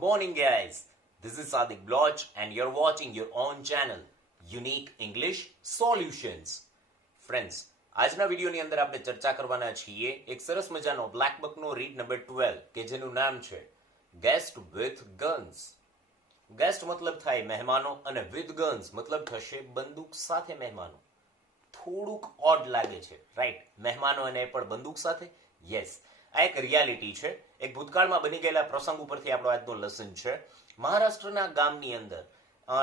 morning, guys. This is Sadik Bloch, and you're watching your own channel, Unique English Solutions. Friends, આજના વિડીયોની અંદર આપણે ચર્ચા કરવાના છીએ એક સરસ મજાનો બ્લેક બુકનો રીડ નંબર 12 કે જેનું નામ છે ગેસ્ટ વિથ ગન્સ. ગેસ્ટ મતલબ થાય મહેમાનો અને વિથ ગન્સ મતલબ થશે બંદૂક સાથે મહેમાનો. થોડુંક ઓડ લાગે છે, રાઈટ? મહેમાનો અને એ પણ બંદૂક સાથે. યસ, આ એક રિયાલિટી છે. એક ભૂતકાળમાં બની ગયેલા પ્રસંગ ઉપરથી આપણો આજનો લેસન છે. મહારાષ્ટ્રના ગામની અંદર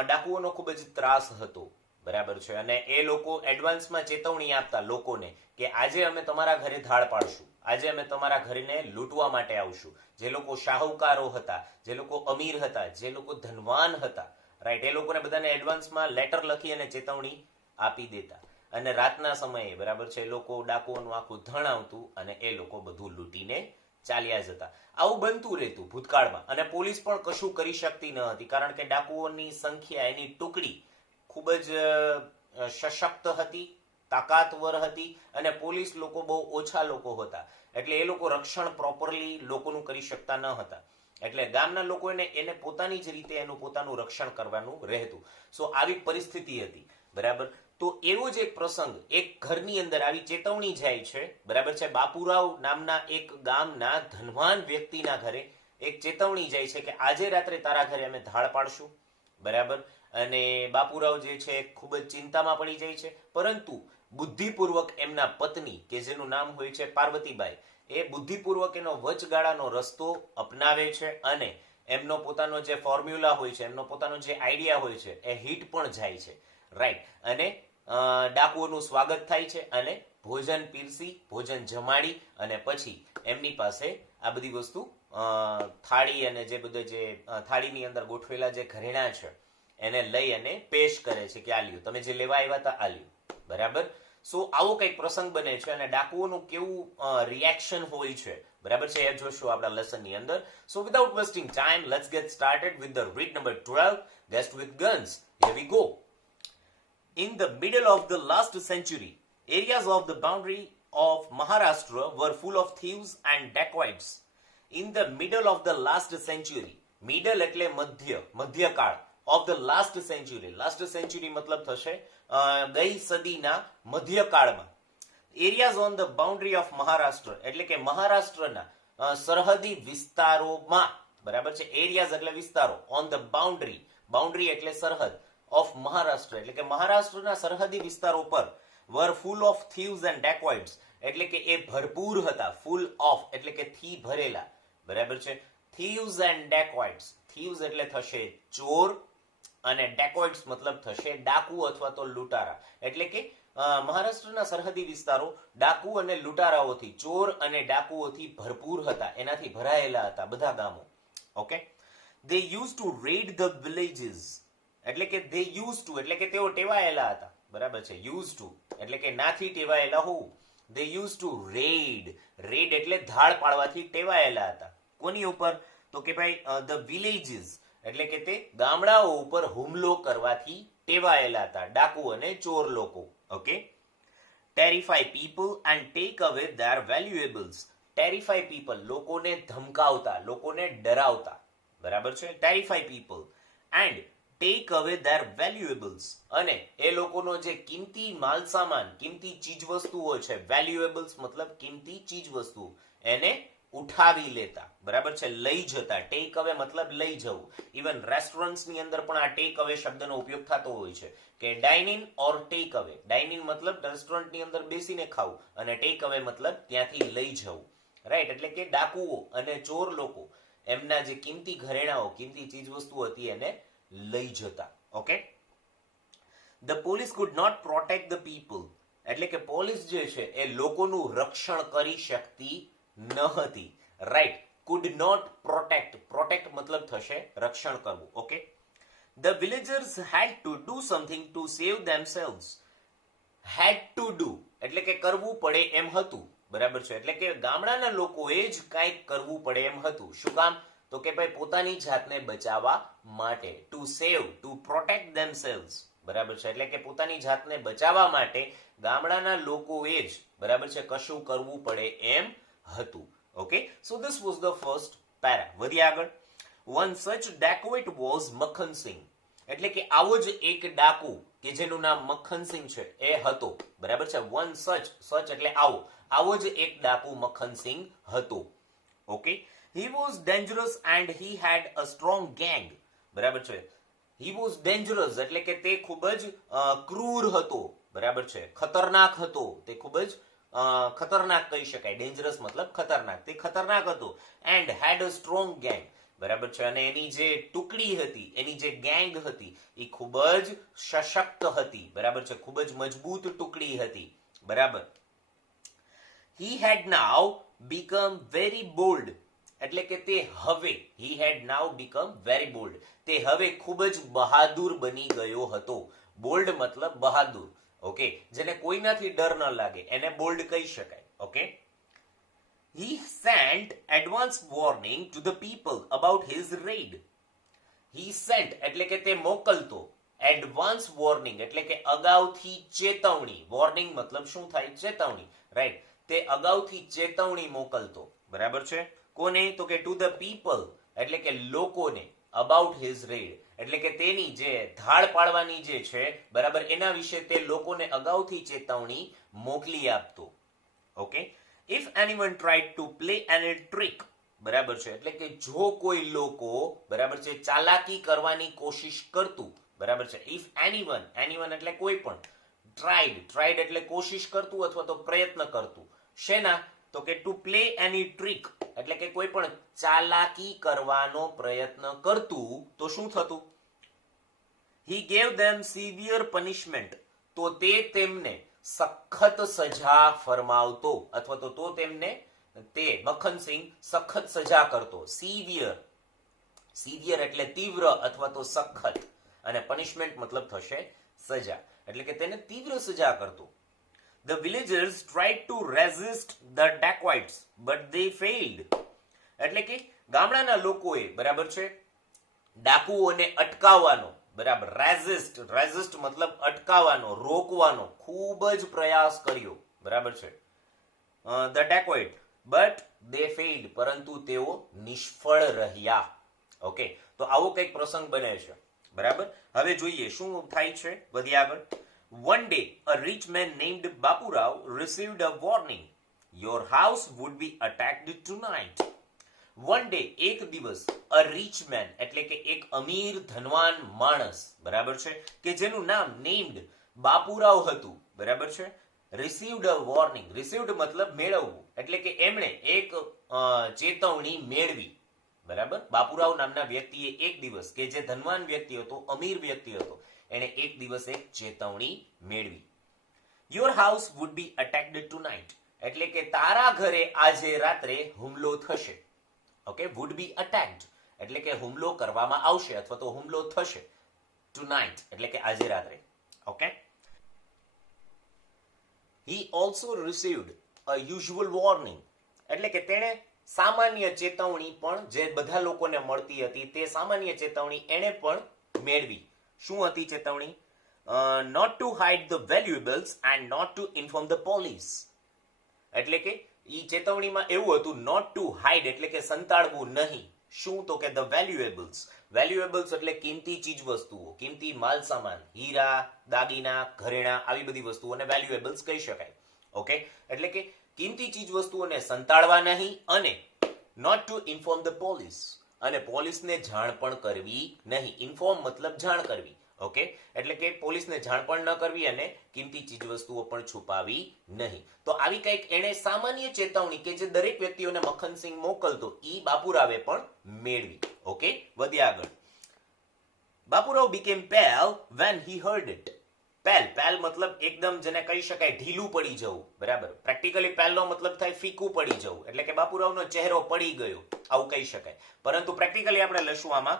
ડાકુઓનો ખૂબ જ ત્રાસ હતો, બરાબર છે, અને એ લોકો એડવાન્સમાં ચેતવણી આપતા લોકોને કે આજે અમે તમારા ઘરે ધાડ પાડશું, આજે અમે તમારા ઘરને લૂંટવા માટે આવશું. જે લોકો શાહુકારો હતા, જે લોકો અમીર હતા, જે લોકો ધનવાન હતા, રાઈટ, એ લોકોને બધાને એડવાન્સમાં લેટર લખી અને ચેતવણી આપી દેતા. અને રાતના સમયે, બરાબર છે, એ લોકો ડાકુઓનું આખું ધણ આવતું અને એ લોકો બધું લૂંટીને ચાલ્યા જતા. આવું બનતું રહેતું ભૂતકાળમાં, અને પોલીસ પણ કશું કરી શકતી ન હતી, કારણ કે ડાકુઓની સંખ્યા, એની ટુકડી ખૂબ જ સશક્ત હતી, તાકાતવર હતી, અને પોલીસ લોકો બહુ ઓછા લોકો હતા. એટલે એ લોકો રક્ષણ પ્રોપરલી લોકોનું કરી શકતા ન હતા. એટલે ગામના લોકો એને પોતાની જ રીતે એનું પોતાનું રક્ષણ કરવાનું રહેતું. સો આવી પરિસ્થિતિ હતી, બરાબર. તો એવો જ એક પ્રસંગ એક ઘરની અંદર આવી ચેતવણી જાય છે, બરાબર છે. બાપુરાવ નામના એક ગામના ધનવાન વ્યક્તિના ઘરે એક ચેતવણી જાય છે કે આજે રાત્રે તારા ઘરે અમે ધાડ પાડશું, બરાબર. અને બાપુરાવ જે છે ખૂબ જ ચિંતામાં પડી જાય છે, પરંતુ બુદ્ધિપૂર્વક એમના પત્ની કે જેનું નામ હોય છે પાર્વતીબાઈ, એ બુદ્ધિપૂર્વક એનો વચગાળાનો રસ્તો અપનાવે છે અને એમનો પોતાનો જે ફોર્મ્યુલા હોય છે, એમનો પોતાનો જે આઈડિયા હોય છે, એ હિટ પણ જાય છે, રાઈટ. અને ડાકુઓનું સ્વાગત થાય છે અને ભોજન પીરસી, ભોજન જમાડી, અને પછી એમની પાસે આ બધી વસ્તુ થાળી અને જે બધું જે થાળીની અંદર ગોઠવેલા જે ઘરેણા છે એને લઈ અને પેશ કરે છે કે આ લ્યો, તમે જે લેવા આવ્યા હતા આ લ્યો, બરાબર. સો આવો કંઈક પ્રસંગ બને છે અને ડાકુઓનું કેવું રિએક્શન હોય છે, બરાબર છે, એ જોશું આપણા લેસનની અંદર. So without wasting time, let's get started with the read number 12, guest with guns. Here we go. In the middle of the last century, areas of the boundary of Maharashtra were full of thieves and dacoits. In the middle of the last century, middle એટલે મધ્ય, મધ્યકાળ, of the last century, last century મતલબ થશે ગઈ સદીના મધ્યકાળમાં. Areas on the boundary of Maharashtra એટલે કે મહારાષ્ટ્રના સરહદી વિસ્તારોમાં, બરાબર છે. એરિયાઝ એટલે વિસ્તારો, on the boundary, boundary એટલે સરહદ, of મહારાષ્ટ્ર એટલે કે મહારાષ્ટ્રના સરહદી વિસ્તારો પર, were full of thieves and dacoits એટલે કે એ ભરપૂર હતા. full of એટલે કે થી ભરેલા, બરાબર છે. thieves and dacoits, thieves એટલે થશે ચોર અને dacoits મતલબ થશે ડાકુ અથવા તો લૂંટારા. એટલે કે મહારાષ્ટ્રના સરહદી વિસ્તારો ડાકુ અને લૂંટારાઓથી, ચોર અને ડાકુઓથી ભરપૂર હતા, એનાથી ભરાયેલા હતા બધા ગામો. Okay. they used to raid the villages એટલે કે they used to એટલે કે તેઓ ટેવાયેલા હતા, બરાબર છે. used to એટલે કે નાથી ટેવાયેલા હોવું. they used to raid, raid એટલે ધાડ પાડવાથી ટેવાયેલા હતા. કોની ઉપર? તો કે ભાઈ the villages એટલે કે તે ગામડાઓ ઉપર હુમલો કરવાથી ટેવાયેલા હતા ડાકુ અને ચોર લોકો. Okay. terrify people and take away their valuables. terrify people લોકોને ધમકાવતા, લોકોને ડરાવતા, બરાબર છે. terrify people and take away their valuables અને એ લોકોનો જે કિંમતી માલ સામાન, કિંમતી ચીજ વસ્તુઓ છે, valuables મતલબ કિંમતી ચીજ વસ્તુ, એને ઉઠાવી લેતા, બરાબર છે, લઈ જતા. take away મતલબ લઈ જવું. ઇવન રેસ્ટોરન્ટ્સ ની અંદર પણ આ take away શબ્દનો ઉપયોગ થતો હોય છે કે dine in or take away. dine in મતલબ રેસ્ટોરન્ટ ની અંદર બેસીને ખાવું અને take away મતલબ ત્યાંથી લઈ જવું, રાઈટ. એટલે કે ડાકુઓ અને ચોર લોકો એમના જે કિંમતી ઘરેણાઓ, કિંમતી ચીજ વસ્તુ હતી એને લઈ જતા. Okay. The police could not protect the people એટલે કે પોલીસ જે છે એ લોકોનું રક્ષણ કરી શકતી ન હતી, right. Could not protect, protect મતલબ થશે રક્ષણ કરવું. Okay. The villagers had to do something to save themselves. Had to do એટલે કે કરવું પડે એમ હતું, બરાબર છે. એટલે કે ગામડાના લોકોએ જ કાંઈક કરવું પડે એમ હતું. શું કામ? તો કે ભાઈ પોતાની જાતને બચાવવા માટે. To save, to protect themselves, બરાબર છે. એટલે કે પોતાની જાતને બચાવવા માટે ગામડાના લોકોએ જ, બરાબર છે, કશું કરવું પડે એમ હતું. Okay. So this was the first para. વધીએ આગળ. વન સચ ડેકોઇટ વોઝ મખનસિંહ, એટલે કે આવો જ એક ડાકુ કે જેનું નામ મખનસિંહ છે એ હતો, બરાબર છે. વન સચ એટલે આવો જ એક ડાકુ મખનસિંહ હતો. Okay, he was dangerous and he had a strong gang, બરાબર છે. હી વોઝ ડેન્જરસ એટલે કે તે ખૂબ જ ક્રૂર હતો, બરાબર છે, ખતરનાક હતો, તે ખૂબ જ ખતરનાક કહી શકાય. ડેન્જરસ મતલબ ખતરનાક, તે ખતરનાક હતો. And had a strong gang, બરાબર છે, અને એની જે ટુકડી હતી, એની જે ગેંગ હતી એ ખૂબ જ સશક્ત હતી, બરાબર છે, ખૂબ જ મજબૂત ટુકડી હતી, બરાબર. હી હેડ નાઉ બીકમ વેરી બોલ્ડ, એટલે કે તે હવે, હી હેડ નાઉ બીકમ વેરી બોલ્ડ, તે હવે ખૂબ જ બહાદુર બની ગયો હતો. બોલ્ડ મતલબ બહાદુર. ઓકે, જેને કોઈનાથી ડર ન લાગે એને બોલ્ડ કહી શકાય. Okay, he sent advance warning to the people about his raid. He sent એટલે કે તે મોકલતો, એડવાન્સ વોર્નિંગ એટલે કે અગાઉથી ચેતવણી, વોર્નિંગ મતલબ શું થાય? ચેતવણી, રાઈટ. તે અગાઉથી ચેતવણી મોકલતો, બરાબર છે. કોને? તો કે ટુ ધ પીપલ એટલે કે લોકોને, અબાઉટ હિઝ રેડ એટલે કે તેની જે ધાડ પાડવાની જે છે, બરાબર, એના વિશે તે લોકોને અગાઉથી ચેતવણી મોકલી આપતો. Okay, if anyone tried to play any trick, બરાબર છે, એટલે કે જો કોઈ લોકો, બરાબર છે, ચાલાકી કરવાની કોશિશ કરતું, બરાબર છે. ઇફ એનીવન એટલે કોઈ પણ, ટ્રાઈડ એટલે કોશિશ કરતું અથવા તો પ્રયત્ન કરતું. શેના? તો કે ટુ પ્લે એની ટ્રિક એટલે કે કોઈ પણ ચાલાકી કરવાનો પ્રયત્ન કરતું, તો શું થતું? હી ગેવ ધેમ સિવિયર પનિશમેન્ટ, તો તે તેમને સખત સજા ફરમાવતો અથવા તો તેમને, તે મખનસિંહ સખત સજા કરતો. સિવિયર એટલે તીવ્ર અથવા તો સખત, અને પનિશમેન્ટ મતલબ થશે સજા, એટલે કે તેને તીવ્ર સજા કરતો. The villagers tried to resist the dacoits, but they failed. એટલે કે ગામડાના લોકોએ, બરાબર છે, ડાકુઓને અટકાવવાનો, બરાબર, રેઝિસ્ટ મતલબ અટકાવવાનો, રોકવાનો ખૂબ જ પ્રયાસ કર્યો, બરાબર છે. The dacoit, but they failed, પરંતુ તેઓ નિષ્ફળ રહ્યા. ઓકે, તો આવો કંઈક પ્રસંગ બને છે, બરાબર. હવે જોઈએ શું થાય છે વધી આગળ. One day, a rich man named Bapurao received a warning. Your house would be attacked tonight. One day, એક દિવસ, a rich man એટલે કે એક અમીર ધનવાન માણસ, બરાબર છે, કે જેનું નામ named બાપુરાવ હતું, બરાબર છે. received a warning, received મતલબ મેળવવું, એટલે કે એમણે એક ચેતવણી મેળવી, બરાબર. બાપુરાવ નામના વ્યક્તિએ એક દિવસ, કે જે ધનવાન વ્યક્તિ હતો, અમીર વ્યક્તિ હતો, એને એક દિવસ એક ચેતવણી મેળવી. Your house would be અટેક્ડ tonight, એટલે કે તારા ઘરે આજે રાત્રે હુમલો થશે. ઓકે, વુડ બી અટેક્ડ એટલે કે હુમલો કરવામાં આવશે અથવા તો હુમલો થશે. ટુનાઇટ એટલે કે આજે રાત્રે. Okay, he also received a usual warning, એટલે કે તેણે સામાન્ય ચેતવણી પણ જે બધા લોકોને મળતી હતી, તે સામાન્ય ચેતવણી એણે પણ મેળવી. શું હતી ચેતવણી? Not to hide the valuables and not to inform the police, એટલે કે ઈ ચેતવણીમાં એવું હતું, નોટ ટુ હાઇડ એટલે કે સંતાડવું નહીં. શું? તો કે ધ વેલ્યુએબલ્સ એટલે કિંમતી ચીજ વસ્તુઓ, કિંમતી માલ સામાન, હીરા, દાગીના, ઘરેણા, આવી બધી વસ્તુઓને વેલ્યુએબલ્સ કહી શકાય. ઓકે, એટલે કે કિંમતી ચીજ વસ્તુઓને સંતાડવા નહીં, અને not to inform the police, અને પોલીસને જાણ પણ કરવી નહીં. ઇન્ફોર્મ મતલબ જાણ કરવી. ઓકે, એટલે કે પોલીસને જાણ પણ ન કરવી અને કિંમતી ચીજ વસ્તુઓ પણ છુપાવી નહીં. તો આવી કંઈક એણે સામાન્ય ચેતવણી કે જે દરેક વ્યક્તિઓને મખનસિંહ મોકલતો, ઈ બાપુરાવે પણ મેળવી. ઓકે, વધી આગળ. બાપુરાવ became pale when he heard it. પેલ મતલબ એકદમ જેને કહી શકાય ઢીલું પડી જવું, બરાબર. પ્રેક્ટિકલી પેલનો મતલબ થાય ફીકું પડી જવું, એટલે કે બાપુરાવનો ચહેરો પડી ગયો, આવું કહી શકાય. પરંતુ પ્રેક્ટિકલી આપણે લઈશું આમાં,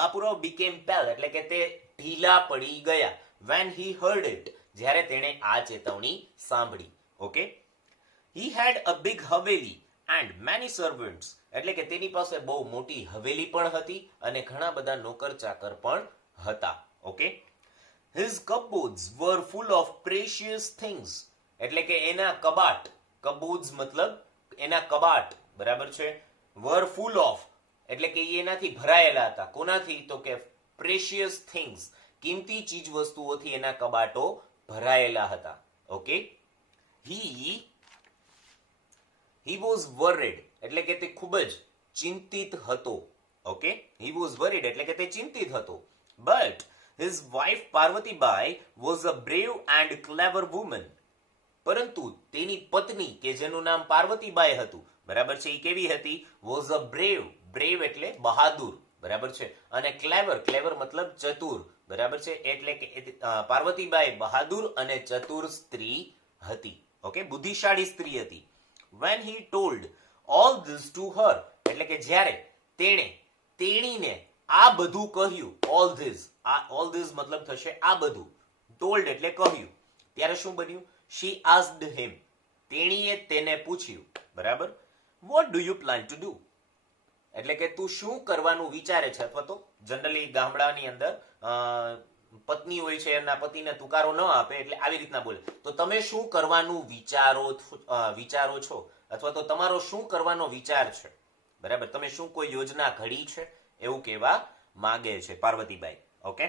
બાપુરાવ became pale એટલે કે તે ઢીલા પડી ગયા. when he heard it, જ્યારે તેણે આ ચેતવણી સાંભળી. Okay, he had a big haveli and many servants, એટલે કે તેની પાસે બહુ મોટી હવેલી પણ હતી અને ઘણા બધા નોકર ચાકર પણ હતા. Okay, his cupboards were full of precious things, એટલે કે એના કબાટ, cupboards મતલબ એના કબાટ, બરાબર છે, were full of એટલે કે એ એનાથી ભરાયેલા હતા. કોનાથી? તો કે પ્રેશિયસ થિંગ્સ, કિંમતી ચીજ વસ્તુઓથી એના કબાટો ભરાયેલા હતા. ઓકે, he was worried એટલે કે તે ખૂબ જ ચિંતિત હતો. ઓકે, he was worried એટલે કે તે ચિંતિત હતો. But his wife Parvatibai was a brave and clever woman. પરંતુ તેની પત્ની કે જેનું નામ પાર્વતીબાઈ હતું, બરાબર છે, એ કેવી હતી? was a brave એટલે બહાદુર, બરાબર છે, અને ક્લેવર મતલબ ચતુર, બરાબર છે, એટલે કે પાર્વતીબાઈ બહાદુર અને ચતુર સ્ત્રી હતી. ઓકે, બુદ્ધિશાળી સ્ત્રી હતી. when he told all this to her એટલે કે જ્યારે તેણીને આ બધું કહ્યું, all this મતલબ થશે આ બધું, told એટલે કહ્યું, ત્યારે શું બન્યું? she asked him તેણીએ તેને પૂછ્યું, બરાબર, what do you plan to do એટલે કે તું શું કરવાનું વિચારે છે? અથવા તો જનરલી ગામડાની અંદર પત્ની હોય છે, એમના પતિને તુકારો ન આપે એટલે આવી રીતના બોલે, તો તમે શું કરવાનું વિચારો છો, અથવા તો તમારો શું કરવાનો વિચાર છે, બરાબર, તમે શું કોઈ યોજના ઘડી છે, એવું કહેવા માંગે છે પાર્વતીબાઈ. ઓકે,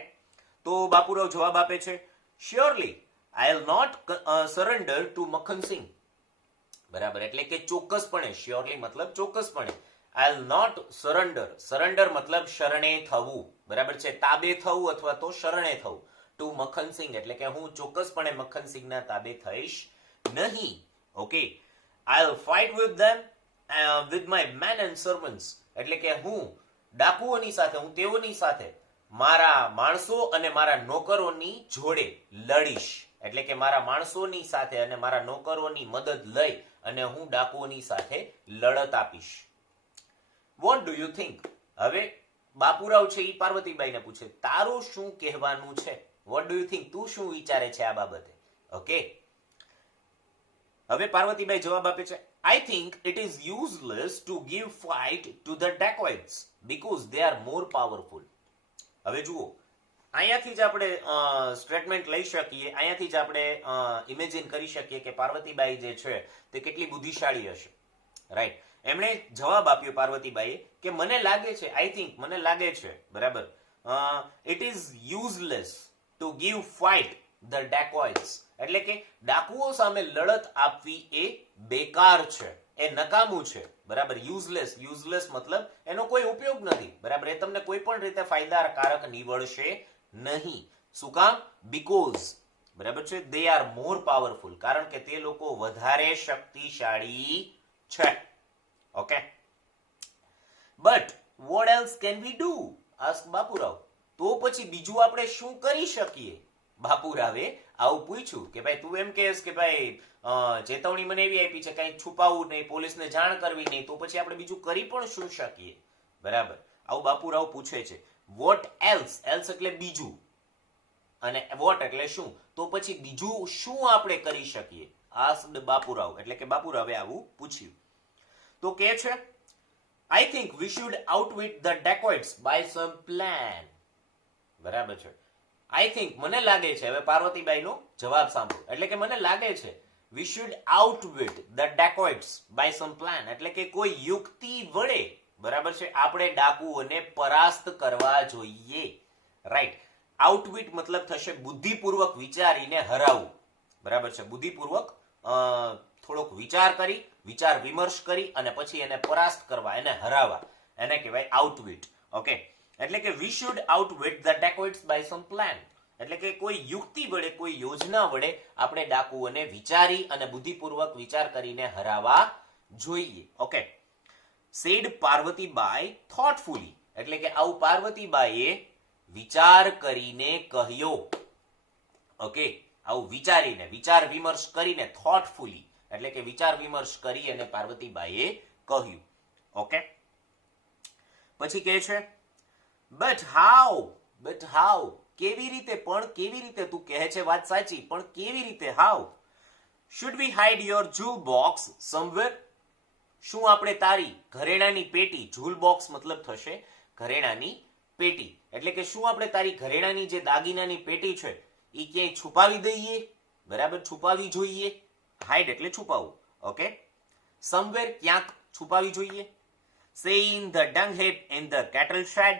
તો બાપુરાવ જવાબ આપે છે, surely I'll not surrender to મક્ખન સિંહ, બરાબર, એટલે કે ચોક્કસપણે, શ્યોરલી મતલબ ચોક્કસપણે, I'll not surrender મતલબ શરણે થવું, બરાબર છે, તાબે થવું અથવા તો શરણે થવું, ટુ મક્ખન સિંહ એટલે કે હું ચોક્કસપણે મક્ખન સિંહના તાબે થઈશ નહીં. Okay, I'll fight with them with my men and servants એટલે કે હું ડાકુઓની સાથે, હું તેઓની સાથે મારા માણસો અને મારા નોકરોની જોડે લડીશ, એટલે કે મારા માણસોની સાથે અને મારા નોકરોની મદદ લઈ અને હું ડાકુઓની સાથે લડત આપીશ. What do you think? હવે બાપુરાવ છે એ પાર્વતીબાઈને પૂછે, તારું શું કહેવાનું છે? What do you think? તું શું વિચારે છે આ બાબતે? ઓકે, હવે પાર્વતીબાઈ જવાબ આપે છે, I think it is useless to give fight to the dacoits because they are more powerful. હવે જુઓ, અહીંયાથી જ આપણે સ્ટેટમેન્ટ લઈ શકીએ, અહીંયાથી જ આપણે ઇમેજિન કરી શકીએ કે પાર્વતીબાઈ જે છે તે કેટલી બુદ્ધિશાળી હશે. રાઈટ, એમણે જવાબ આપ્યો પાર્વતીબાઈએ કે મને લાગે છે, આઈ થિંક મને લાગે છે, બરાબર, it is useless to give fight the dacoits એટલે કે ડાકુઓ સામે લડત આપવી એ બેકાર છે, એ નકામું છે, બરાબર. યુઝલેસ મતલબ એનો કોઈ ઉપયોગ નથી, બરાબર, એ તમને કોઈ પણ રીતે ફાયદાકારક નીવડશે નહીં. શું કામ? બીકોઝ, બરાબર છે, દે આર મોર પાવરફુલ, કારણ કે તે લોકો વધારે શક્તિશાળી છે. Okay, but what else can we do? Ask Bapurao. તો પછી બીજું આપણે શું કરી શકીએ? બાપુરાવે આવું પૂછ્યું કે ભાઈ તું એમ કહેશ કે ભાઈ ચેતવણી મને એવી આપી છે કઈ છુપાવવું નહીં, પોલીસને જાણ કરવી નહીં, તો પછી આપણે બીજું કરી પણ શું શકીએ? બરાબર, આવું બાપુરાવ પૂછે છે. વોટ એલ્સ, એલ્સ એટલે બીજું, અને વોટ એટલે શું, તો પછી બીજું શું આપણે કરી શકીએ? આસ્ક્ડ બાપુરાવ એટલે કે બાપુરાવે આવું પૂછ્યું. તો કે છે, I think we should outwit the dacoits by some plan. બરાબર છે, I think મને લાગે છે, હવે પાર્વતીબાઈનો જવાબ સાંભળો, એટલે કે મને લાગે છે we should outwit the dacoits by some plan એટલે કે કોઈ યુક્તિ વડે, બરાબર છે, આપણે ડાકુઓને પરાસ્ત કરવા જોઈએ. રાઈટ, આઉટવિટ મતલબ થશે બુદ્ધિપૂર્વક વિચારીને હરાવવું, બરાબર છે, બુદ્ધિપૂર્વક થોડોક વિચાર કરી, વિચાર વિમર્શ કરી અને પછી એને પરાસ્ત કરવા, એને હરાવવા, એને કહેવાય આઉટવિટ. ઓકે, એટલે કે we should outwit the dacoits by some plan એટલે કે કોઈ યુક્તિ વડે, કોઈ યોજના વડે આપણે ડાકુઓને વિચારી અને બુદ્ધિપૂર્વક વિચાર કરીને હરાવવા જોઈએ. ઓકે, said પાર્વતીબાઈ thoughtfully એટલે કે આવું પાર્વતીબાઈએ વિચાર કરીને કહ્યો. ઓકે, આવું વિચારીને, વિચાર વિમર્શ કરીને, thoughtfully એટલે કે વિચાર વિમર્શ કરી અને પાર્વતીબાઈએ કહ્યું. ઓકે, પછી કહે છે, but how કેવી રીતે? પણ કેવી રીતે? તું કહે છે વાત સાચી, પણ કેવી રીતે? how should we hide your jewel box somewhere? શું આપણે તારી ઘરેણાની પેટી, જૂલ બોક્સ મતલબ થશે ઘરેણાની પેટી, એટલે કે શું આપણે તારી ઘરેણાની જે દાગીનાની પેટી છે એ ક્યાંય છુપાવી દઈએ? બરાબર, છુપાવી જોઈએ. હાઇડ એટલે છુપાવવું. ઓકે, સમવેર ક્યાંક છુપાવી જોઈએ. seeing the dung heap in the cattle shed.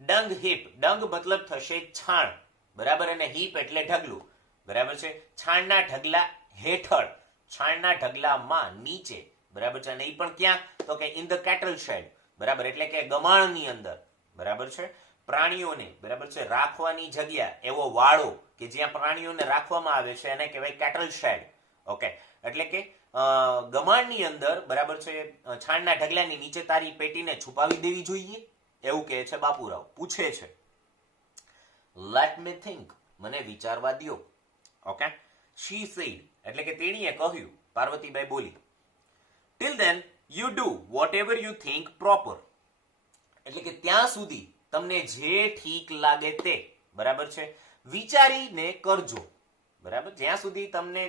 Dung heap, dung મતલબ થશે છાણ, બરાબર, અને હીપ એટલે ઢગલું, બરાબર છે. છાણના ઢગલા હેઠળ, છાણના ઢગલામાં, નીચે, બરાબર છે. અને એ પણ ક્યાં? તો કે ઇન ધ કેટલ શેડ, બરાબર, એટલે કે ગમાણની અંદર, બરાબર છે. પ્રાણીઓને, બરાબર છે, રાખવાની જગ્યા, એવો વાડો કે જ્યાં પ્રાણીઓને રાખવામાં આવે છે એને કહેવાય કેટલ શેડ. ઓકે, એટલે કે ગમાણની અંદર, બરાબર છે, છાણના ઢગલાની નીચે તારી પેટીને છુપાવી દેવી જોઈએ, એવું કહે છે બાપુરાવ. પૂછે છે લેટ મી થિંક, મને વિચારવા દ્યો. ઓકે, શી સેડ, એટલે કે તેણીએ કહ્યું, પાર્વતીબાઈ બોલી. Till then you do vote ever you think proper, એટલે કે ત્યાં સુધી તમને જે ઠીક લાગે તે, બરાબર છે, વિચારીને કરજો, બરાબર. જ્યાં સુધી તમને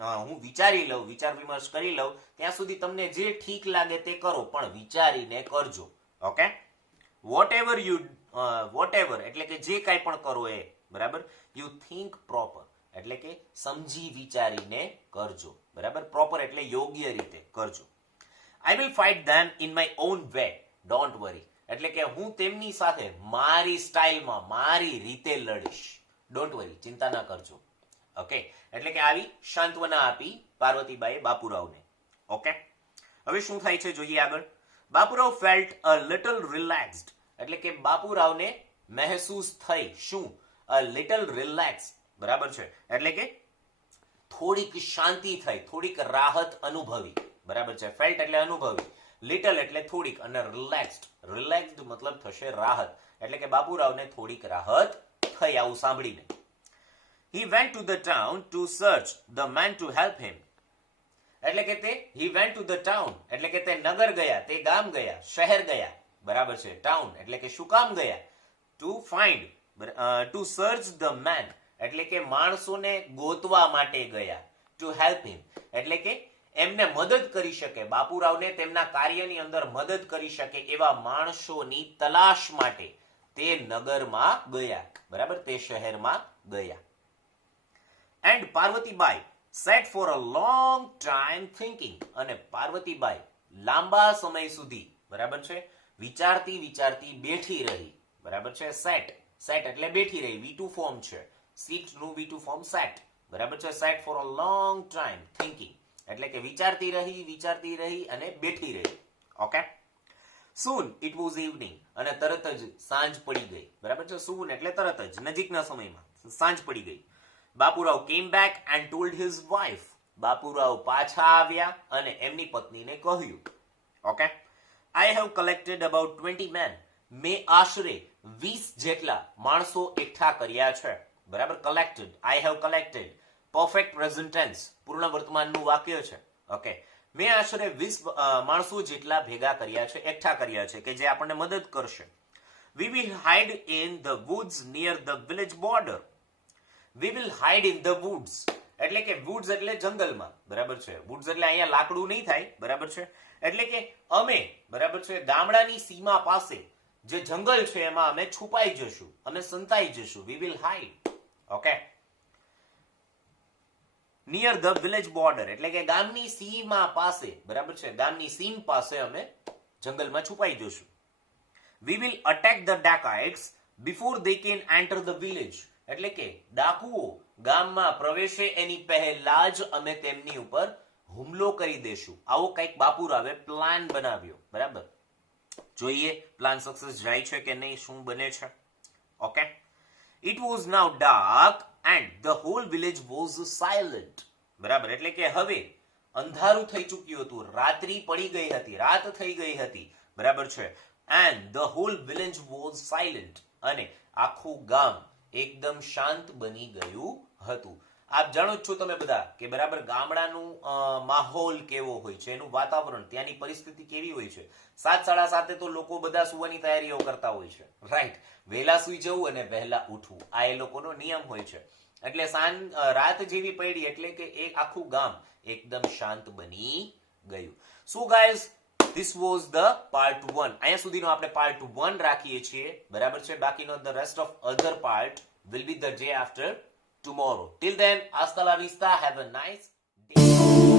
હું વિચારી લઉં, વિચાર વિમર્શ કરી લઉં, ત્યાં સુધી તમને જે ઠીક લાગે તે કરો, પણ વિચારીને કરજો. ઓકે, વોટ એવર એટલે કે જે કાંઈ પણ કરો એ, બરાબર. યુ થિંક પ્રોપર એટલે કે સમજી વિચારીને કરજો, બરાબર. પ્રોપર એટલે યોગ્ય રીતે કરજો. I will fight them in my own way, don't worry, એટલે કે હું તેમની સાથે મારી સ્ટાઇલમાં, મારી રીતે લડીશ, ડોન્ટ વરી, ચિંતા ના કરજો. ઓકે, એટલે કે આવી સાંત્વના આપી પાર્વતીબાઈએ બાપુરાવને. ઓકે, હવે શું થાય છે જોઈએ આગળ. બાપુરાવ ફેલ્ટ અ લિટલ રિલેક્સ્ડ, એટલે કે બાપુરાવને મહેસૂસ થઈ, શું? અ લિટલ રિલેક્સ, બરાબર છે, એટલે કે થોડીક શાંતિ થઈ, થોડીક રાહત અનુભવી, બરાબર છે. ફેલ્ટ એટલે અનુભવી, લિટલ એટલે થોડીક, અને રિલેક્સ્ડ, રિલેક્સ્ડ મતલબ થશે રાહત, એટલે કે બાપુરાવને થોડીક રાહત થઈ આવું સાંભળીને. He went to the town to search the man to help him, એટલે કે he went to the town એટલે કે તે નગર ગયા, તે ગામ ગયા, શહેર ગયા, બરાબર છે. ટાઉન એટલે કે શું કામ ગયા? to find, to search the man એટલે કે માણસોને ગોતવા માટે ગયા. to help him એટલે કે એમને મદદ કરી શકે, બાપુરાવને તેમના કાર્યની અંદર મદદ કરી શકે એવા માણસોની તલાશ માટે તે નગરમાં ગયા, બરાબર, તે શહેરમાં ગયા. And પાર્વતીબાઈ sat for a long time thinking, અને પાર્વતીબાઈ લાંબા સમય સુધી, બરાબર છે, વિચારતી વિચારતી બેઠી રહી, બરાબર છે. સેટ એટલે બેઠી રહી, V2 ફોર્મ છે, સીટ નું V2 ફોર્મ સેટ, બરાબર છે. Set for a long time thinking એટલે કે વિચારતી રહી અને બેઠી રહી. Okay, soon it was evening, અને તરત જ સાંજ પડી ગઈ, બરાબર છે. soon એટલે તરત જ, નજીકના સમયમાં સાંજ પડી ગઈ. બાપુરાવ came back and told his wife, બાપુરાવ પાછા આવ્યા અને એમની પત્નીને કહ્યું. Okay, I have collected about 20 men, મેં આશરે 20 જેટલા માણસો એકઠા કર્યા છે, બરાબર. collected, I have collected, perfect present tense, પૂર્ણ વર્તમાનનું વાક્ય છે. ઓકે, મેં આશરે 20 માણસો જેટલા ભેગા કર્યા છે, એકઠા કર્યા છે, કે જે આપણને મદદ કરશે. We will hide in the woods near the village border. We will hide in the woods એટલે કે woods એટલે જંગલમાં, બરાબર છે. woods એટલે અહીંયા લાકડું નહીં થાય, બરાબર છે. એટલે કે અમે, બરાબર છે, ગામડાની સીમા પાસે જે જંગલ છે એમાં અમે છુપાઈ જશું, અમે સંતાઈ જશું. We will hide. Okay, near the village border એટલે કે ગામની સીમા પાસે, બરાબર છે, ગામની સીમ પાસે અમે જંગલમાં છુપાઈ જશું. We will attack the dacoits before they can enter the village એટલે કે ડાકુઓ ગામમાં પ્રવેશે એની પહેલા જ અમે તેમની ઉપર હુમલો કરી દેશું. આવો કંઈક બાપુરાવે પ્લાન બનાવ્યો, બરાબર. જોઈએ પ્લાન સક્સેસ જાય છે કે નહીં, શું બને છે. Okay, it was now dark and the whole village was silent, બરાબર, એટલે કે હવે અંધારું થઈ ચૂક્યું હતું, રાત્રિ પડી ગઈ હતી, રાત થઈ ગઈ હતી, બરાબર છે. and the whole village was silent અને આખું ગામ એકદમ શાંત બની ગયું હતું. આપ જાણો જ છો તમે બધા કે બરાબર ગામડાનું માહોલ કેવો હોય છે, એનું વાતાવરણ, ત્યાંની પરિસ્થિતિ કેવી હોય છે. 7:30 તો લોકો બધા સુવાની તૈયારીઓ કરતા હોય છે, રાઈટ. વહેલા સુઈ જવું અને વહેલા ઉઠવું, આ એ લોકોનો નિયમ હોય છે. એટલે રાત જેવી પડી એટલે કે એક આખું ગામ એકદમ શાંત બની ગયું. So guys, this was the part 1. અહીંયા સુધીનો આપણે part 1 રાખીએ છીએ, બરાબર છે. બાકીનો the rest of other part will be the day after tomorrow. Till then, hasta la vista, have a nice day.